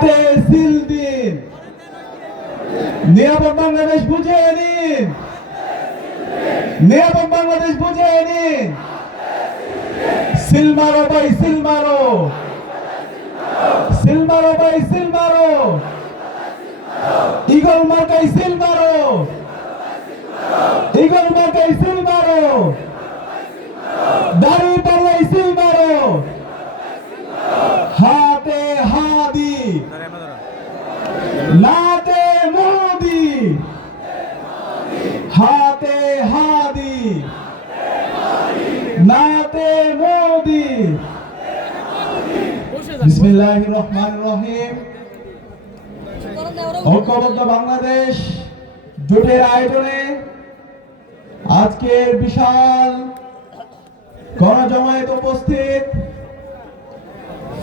হাতে সিল দিন, নিরাপদ বাংলাদেশ বুঝিয়ে নিন, নিরাপদ বাংলাদেশ বুঝিয়ে নিন। সিল মারো ভাই, সিল মারো, সিল মারো ভাই, সিল মারো, ঈগল মার্কাই সিল মারো, ঈগল মার্কাই সিল মারো, দাড়ি পাল্লাই সিল মারো, হাতে হাদি, নাতে মোদি, হাতে হাদি, নাতে মোদি। বিসমিল্লাহির রহমানির রহিম। ঐক্যবদ্ধ বাংলাদেশ জোটের আয়োজনে আজকের বিশাল গণজমায়েত উপস্থিত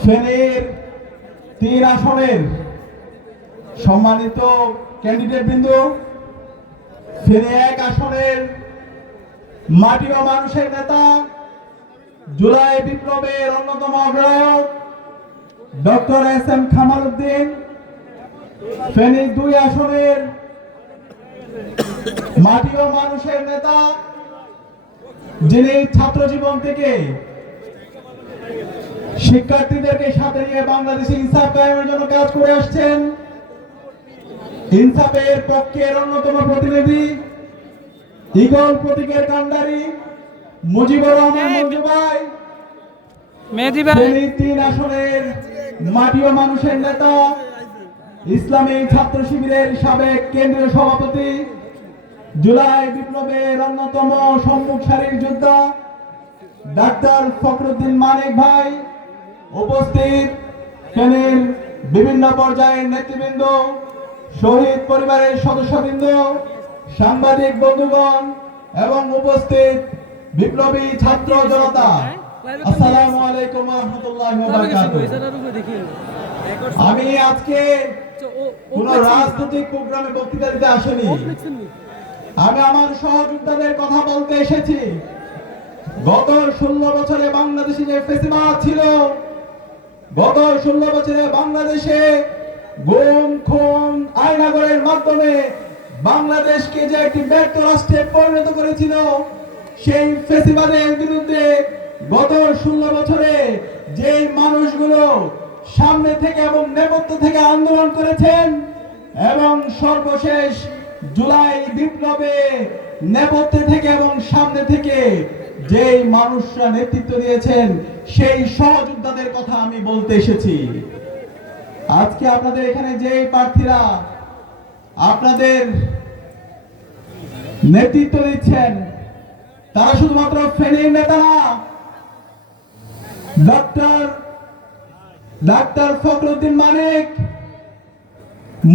ফেনীর 3 আসনের সম্মানিত ক্যান্ডিডেট বিন্দু, ফেনী 1 আসনের মাটি ও মানুষের নেতা, জুলাই বিপ্লবের অন্যতম অগ্রনায়ক ডক্টর এস.এম. কামাল উদ্দিন, ফেনী 2 আসনের মাটি ও মানুষের নেতা, যিনি ছাত্র জীবন থেকে শিক্ষার্থীদেরকে সাথে নিয়ে বাংলাদেশে ইনসাফ কায়েমের জন্য কাজ করে আসছেন, ইনসাফের পক্ষের অন্যতম প্রতিনিধি, ঈগল প্রতীকের কান্ডারি মুজিবুর রহমান মঞ্জু ভাই, ফেনী 3 আসনের মাটি ও মানুষের নেতা, ইসলামী ছাত্র শিবিরের সাবেক কেন্দ্রীয় সভাপতি, জুলাই বিপ্লবের অন্যতম সম্মুখ সারির যোদ্ধা ডাক্তার ফখরুদ্দিন মানিক ভাই, উপস্থিত ফেনীর বিভিন্ন পর্যায়ের নেতৃবৃন্দ, শহীদ পরিবারের সদস্যবৃন্দ, সাংবাদিক বন্ধুগণ এবং উপস্থিত বিপ্লবী ছাত্র জনতা, আসসালামু আলাইকুম ওয়া রাহমাতুল্লাহি ওয়া বারাকাতুহু। আমি আজকে কোন রাজনৈতিক প্রোগ্রামে বক্তৃতা দিতে আসিনি। আমি আমার সহযোদ্ধাদের কথা বলতে এসেছি। গত 16 বছরে বাংলাদেশে যে ফ্যাসিবাদ ছিল, গত 16 বছরে বাংলাদেশে গুম খুন আয়নাগরের মাধ্যমে বাংলাদেশকে যে একটি ব্যর্থ রাষ্ট্রে পরিণত করেছিল, সেই ফ্যাসিবাদের বিরুদ্ধে গত 16 বছরে যে মানুষগুলো সামনে থেকে এবং নেপথ্য থেকে আন্দোলন করেছেন এবং সর্বশেষ জুলাই বিপ্লবে নেপথ্যে থেকে এবং সামনে থেকে যেই মানুষরা নেতৃত্ব দিয়েছেন, সেই সহযোদ্ধাদের কথা আমি বলতে এসেছি। আজকে আপনাদের এখানে যেই প্রার্থীরা আপনাদের নেতৃত্ব দিচ্ছেন, তারা শুধুমাত্র ফেনীর নেতা না। ডাক্তার ফখরুদ্দিন মানিক,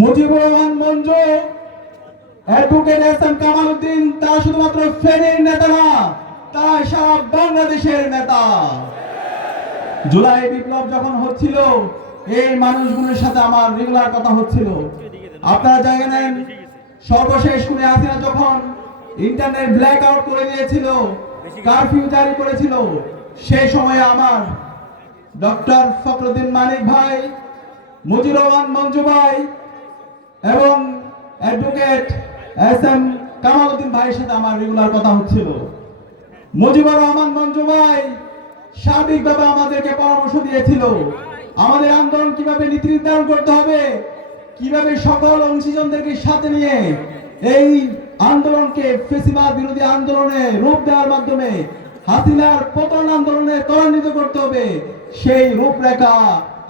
মুজিবুর রহমান মঞ্জু, অ্যাডভোকেট এস.এম. কামাল উদ্দিন, তারা শুধুমাত্র ফেনীর নেতা না, তারা সারা বাংলাদেশের নেতা। জুলাই বিপ্লব যখন হচ্ছিল, এই মানুষগুলোর সাথে আমার রেগুলার কথা হচ্ছিল। আপনারা জানেন, সর্বশেষ খুনি হাসিনা যখন ইন্টারনেট ব্ল্যাক আউট করে দিয়েছিল, কারফিউ জারি করেছিল, সেই সময়ে আমার ডক্টর ফখরুদ্দিন মানিক ভাই, মুজিবুর রহমান মঞ্জু ভাই এবং অ্যাডভোকেট এস.এম. কামাল উদ্দিন ভাইয়ের সাথে আমার রেগুলার কথা হচ্ছিল। মুজিবুর রহমান মঞ্জু ভাই সার্বিকভাবে আমাদেরকে পরামর্শ দিয়েছিল, আমাদের আন্দোলন কিভাবে নীতি নির্ধারণ করতে হবে, কিভাবে সকল অংশীজনদেরকে সাথে নিয়ে এই আন্দোলনকে ফ্যাসিবাদ বিরোধী আন্দোলনে রূপ দেওয়ার মাধ্যমে হাসিনার পতন আন্দোলনে ত্বরান্বিত করতে হবে, সেই রূপরেখা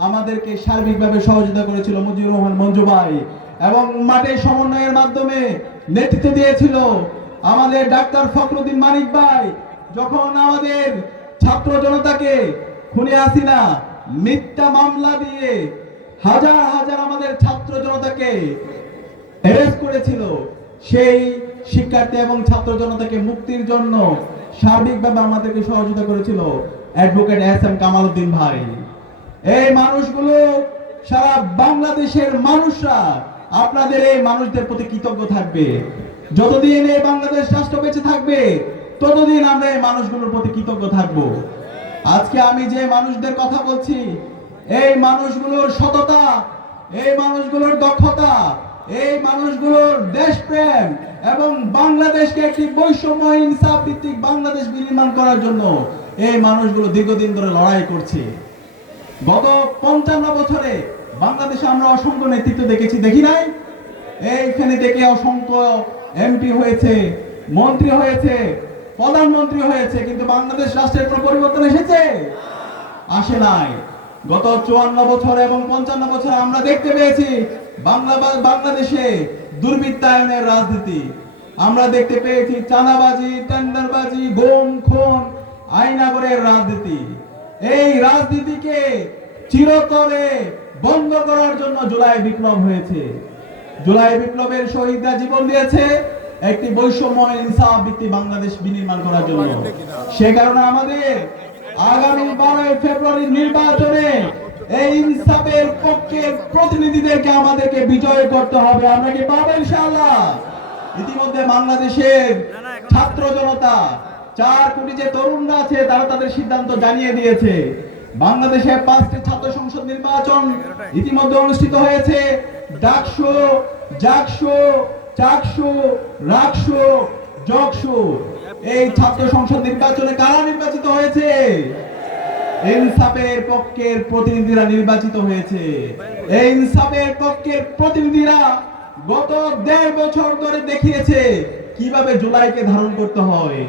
আমাদেরকে সার্বিকভাবে সহযোগিতা করেছিল মুজিবুর রহমান মঞ্জু ভাই। এবং মাঠের সমন্বয়ের মাধ্যমে নেতৃত্ব দিয়েছিল আমাদের ডাক্তার ফখরুদ্দিন মানিক ভাই। যখন আমাদের ছাত্র জনতাকে খুনি হাসিনা মিথ্যা মামলা দিয়ে হাজার হাজার আমাদের ছাত্র জনতাকে অ্যারেস্ট করেছিল, সেই শিক্ষার্থী এবং ছাত্র জনতাকে মুক্তির জন্য সার্বিকভাবে আমাদেরকে সহযোগিতা করেছিল অ্যাডভোকেট এস.এম. কামাল উদ্দিন ভাই। এই মানুষগুলো, সারা বাংলাদেশের মানুষরা আপনাদের এই মানুষদের প্রতি কৃতজ্ঞ থাকবে। যতদিন এই বাংলাদেশ রাষ্ট্র বেঁচে থাকবে, ততদিন আমরা এই মানুষগুলোর প্রতি কৃতজ্ঞ থাকব। আজকে আমি যে মানুষদের কথা বলছি, এই মানুষগুলোর সততা, এই মানুষগুলোর দক্ষতা, এই মানুষগুলোর দেশপ্রেম এবং বাংলাদেশকে একটি বৈষম্যহীন ইনসাফ ভিত্তিক বাংলাদেশ বিনির্মাণ করার জন্য এই মানুষগুলো দীর্ঘদিন ধরে লড়াই করছে। গত 55 বছরে বাংলাদেশে আমরা অসংখ্য নেতৃত্ব দেখেছি, দেখি নাই? এইখানে থেকে অসংখ্য এমপি হয়েছে, মন্ত্রী হয়েছে, প্রধানমন্ত্রী হয়েছে, কিন্তু বাংলাদেশ রাষ্ট্রের কোনো পরিবর্তন এসেছে? আসে নাই। গত 54 বছর এবং 55 বছর আমরা দেখতে পেয়েছি বাংলাদেশে দুর্বৃত্তায়নের রাজনীতি। আমরা দেখতে পেয়েছি চাঁদাবাজি, টেন্ডারবাজি, গুম খুন, আইনাগরের রাজনীতি। এই রাজনীতিকে চিরতরে বন্ধ করার জন্য জুলাই বিপ্লব হয়েছে। জুলাই বিপ্লবের শহীদরা জীবন দিয়েছে একটি বৈষম্য ইনসাফ ভিত্তিক বাংলাদেশ বিনির্মাণ করার জন্য। সে কারণে আমাদের আগামী 12 ফেব্রুয়ারি নির্বাচনে এই ইনসাফের পক্ষের প্রতিনিধিদেরকে আমাদেরকে বিজয় করতে হবে। আমরা কি পাবো ইনশাআল্লাহ? ইতিমধ্যে বাংলাদেশের ছাত্র জনতা, 4 কোটি যে তরুণরা আছে তারা তাদের সিদ্ধান্ত জানিয়ে দিয়েছে। বাংলাদেশে 5টি ছাত্র সংসদ নির্বাচন ইতিমধ্যে অনুষ্ঠিত হয়েছে। ডাকসু, জাকসু, চাকসু, রাকসু, জকসু। এই ছাত্র সংসদ নির্বাচনে কারা নির্বাচিত হয়েছে? ইনসাফের পক্ষের প্রতিনিধিরা নির্বাচিত হয়েছে। এই ইনসাফের পক্ষের প্রতিনিধিরা গত 1.5 বছর ধরে দেখিয়েছে কিভাবে জুলাইকে ধারণ করতে হয়,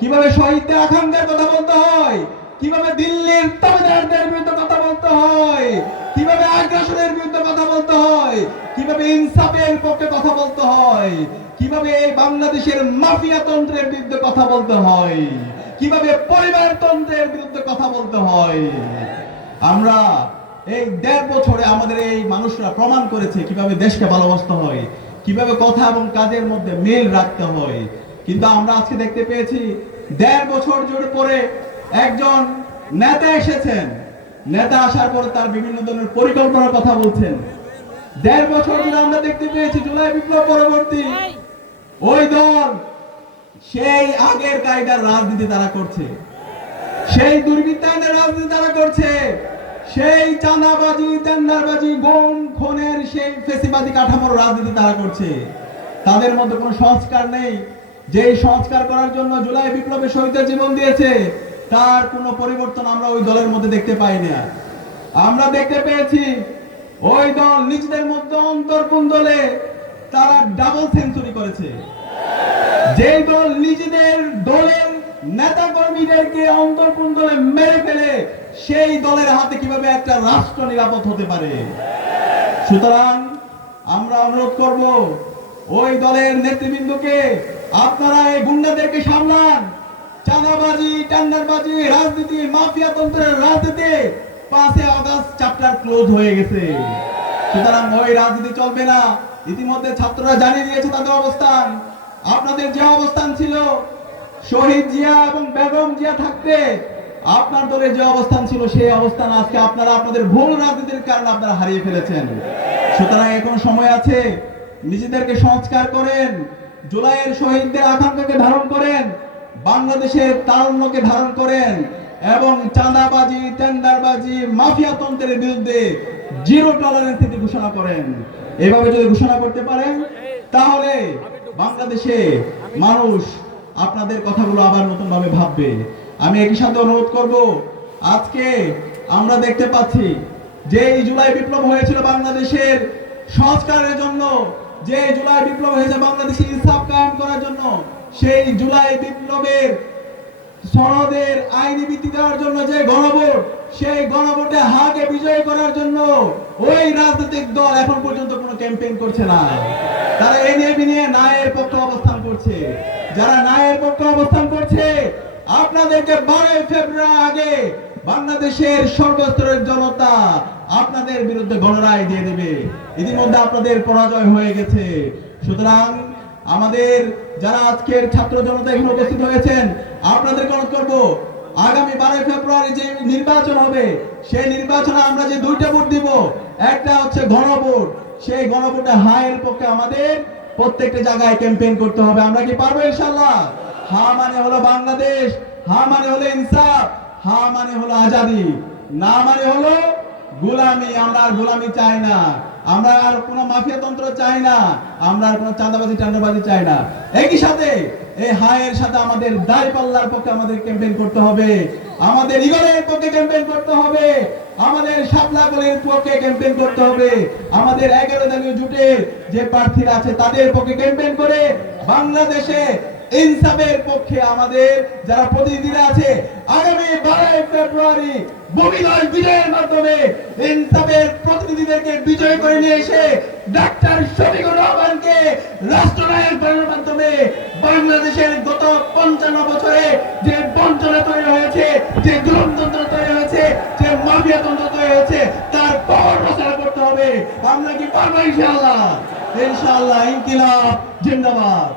কিভাবে শহীদদের আকাঙ্ক্ষার কথা বলতে হয়, কিভাবে দিল্লির তাবেদারদের বিরুদ্ধে কথা বলতে হয়, কিভাবে আগ্রাসনের বিরুদ্ধে কথা বলতে হয়, কিভাবে ইনসাফের পক্ষে কথা বলতে হয়, কিভাবে এই বাংলাদেশের মাফিয়া তন্ত্রের বিরুদ্ধে কথা বলতে হয়, কিভাবে পরিবারতন্ত্রের বিরুদ্ধে কথা বলতে হয়। আমরা এই 1.5 বছরে আমাদের এই মানুষরা প্রমাণ করেছে কিভাবে দেশকে ভালোবাসতে হয়, কিভাবে কথা এবং কাজের মধ্যে মিল রাখতে হয়। কিন্তু আমরা আজকে দেখতে পেয়েছি 1.5 বছর জুড়ে পরে একজন নেতা এসেছেন। নেতা আসার পরে তার বিভিন্ন ধরনের পরিকল্পনার কথা বলছেন। 1.5 বছর ধরে আমরা দেখতে পেয়েছি জুলাই বিপ্লব পরবর্তী ওই দল সেই আগের কায়দার রাজনীতি তারা করছে, সেই দুর্বৃত্তায়নের রাজনীতি তারা করছে, সেই চাঁদাবাজি, টেন্ডারবাজি, গুম খুনের সেই ফেসিবাদী কাঠামোর রাজনীতি তারা করছে। তাদের মধ্যে কোনো সংস্কার নেই। যেই সংস্কার করার জন্য জুলাই বিপ্লবে শহীদদের জীবন দিয়েছে তার কোনো পরিবর্তন আমরা ওই দলের মধ্যে দেখতে পাই না। আমরা দেখতে পেয়েছি ওই দল নিজেদের মধ্যে অন্তর্কুন্দলে তারা ডাবল সেঞ্চুরি করেছে। যেই দল নিজেদের দলের নেতা কর্মীদেরকে অন্তর্কুন্দলে মেরে ফেলে সেই দলের হাতে কিভাবে একটা রাষ্ট্র নিরাপদ হতে পারে? সুতরাং আমরা অনুরোধ করব ওই দলের নেতৃবৃন্দকে, আপনারা এই গুন্ডাদেরকে সামলান। চাঁদাবাজি, টেন্ডারবাজি, রাজনীতি, মাফিয়া তন্ত্রের রাজনীতি 5 আগস্ট চ্যাপ্টার ক্লোজ হয়ে গেছে। সুতরাং ওই রাজনীতি চলবে না। ইতিমধ্যে ছাত্ররা জানিয়ে দিয়েছে তাদের অবস্থান। আপনাদের যে অবস্থান ছিল শহীদ জিয়া এবং বেগম জিয়া থাকতে আপনার দলের যে অবস্থান ছিল সেই অবস্থান আজকে আপনারা আপনাদের ভুল রাজনীতির কারণে আপনারা হারিয়ে ফেলেছেন। সুতরাং এখন সময় আছে, নিজেদেরকে সংস্কার করেন, জুলাইয়ের শহীদদের আকাঙ্ক্ষাকে ধারণ করেন, বাংলাদেশের তারুণ্যকে ধারণ করেন এবং চাঁদাবাজি, টেন্ডারবাজি, মাফিয়া তন্ত্রের বিরুদ্ধে জিরো টলারেন্স নীতি ঘোষণা করেন। এভাবে যদি ঘোষণা করতে পারেন তাহলে বাংলাদেশে মানুষ আপনাদের কথাগুলো আবার নতুন ভাবে ভাববে। আমি একই সাথে অনুরোধ করব, আজকে আমরা দেখতে পাচ্ছি যে এই জুলাই বিপ্লব হয়েছিল বাংলাদেশের সংস্কারের জন্য, যে জুলাই বিপ্লব হয়েছে বাংলাদেশে ইনসাফ কায়েম করার জন্য, সেই জুলাই বিপ্লবের সনদের আইনি ভিত্তি দেওয়ার জন্য যে গণভোট, সেই গণভোটে হাকে বিজয় করার জন্য ওই রাজনৈতিক দল এখন পর্যন্ত কোনো ক্যাম্পেইন করছে না। তারা এই নিয়ে ন্যায়ের পক্ষে অবস্থান করছে। যারা ন্যায়ের পক্ষে অবস্থান করছে আপনাদেরকে 12 ফেব্রুয়ারি আগে বাংলাদেশের সর্বস্তরের জনতা আপনাদের বিরুদ্ধে গণরায় দিয়ে দেবে। ইতিমধ্যে আপনাদের পরাজয় হয়ে গেছে। সুতরাং আমাদের যারা আজকের ছাত্র জনতা এখানে উপস্থিত হয়েছেন আপনাদেরকে অনুরোধ করব, আগামী 12 ফেব্রুয়ারি যে নির্বাচন হবে সেই নির্বাচনে আমরা যে 2টা ভোট দিব, একটা হচ্ছে গণভোট। সেই গণভোটে হায়ের পক্ষে আমাদের প্রত্যেকটা জায়গায় ক্যাম্পেইন করতে হবে। আমরা কি পারবো ইনশাআল্লাহ? হা মানে হলো বাংলাদেশ, হা মানে হলো ইনসাফ, হা মানে হলো আজাদি, না মানে হলো গোলামি, আমরা আর গোলামি চাই না, আমরা আর কোনো মাফিয়াতন্ত্র চাই না, আমরা আর কোনো চাঁদাবাজি টান্দাবাজি চাই না। একই সাথে এই হায়ের সাথে আমাদের দাঁড়িপাল্লার পক্ষে আমাদের ক্যাম্পেইন করতে হবে, আমাদের ইগলের পক্ষে ক্যাম্পেইন করতে হবে, আমাদের শাপলাকলির পক্ষে ক্যাম্পেইন করতে হবে, আমাদের 11 দলীয় জোটের যে প্রার্থীরা আছে তাদের পক্ষে ক্যাম্পেইন করে বাংলাদেশে ইনসাফের পক্ষে আমাদের যারা প্রতিনিধিরা আছে আগামী 12 ফেব্রুয়ারি ভূমিদয় বিজয়ের মাধ্যমে ইনসাফের প্রতিনিধিদেরকে বিজয় করে নিয়ে এসে ডাক্তার শফিকুর রহমানকে রাষ্ট্রনায়ক বানানোর মাধ্যমে বাংলাদেশের গত 55 বছরে যে বঞ্চনা তৈরি হয়েছে, যে জুলুমতন্ত্র তৈরি হয়েছে, যে মাফিয়াতন্ত্র তৈরি হয়েছে তার পাওয়ার প্রচার করতে হবে। আমরা কি পারবো ইনশাআল্লাহ? ইনশাআল্লাহ। ইনকিলাব জিন্দাবাদ।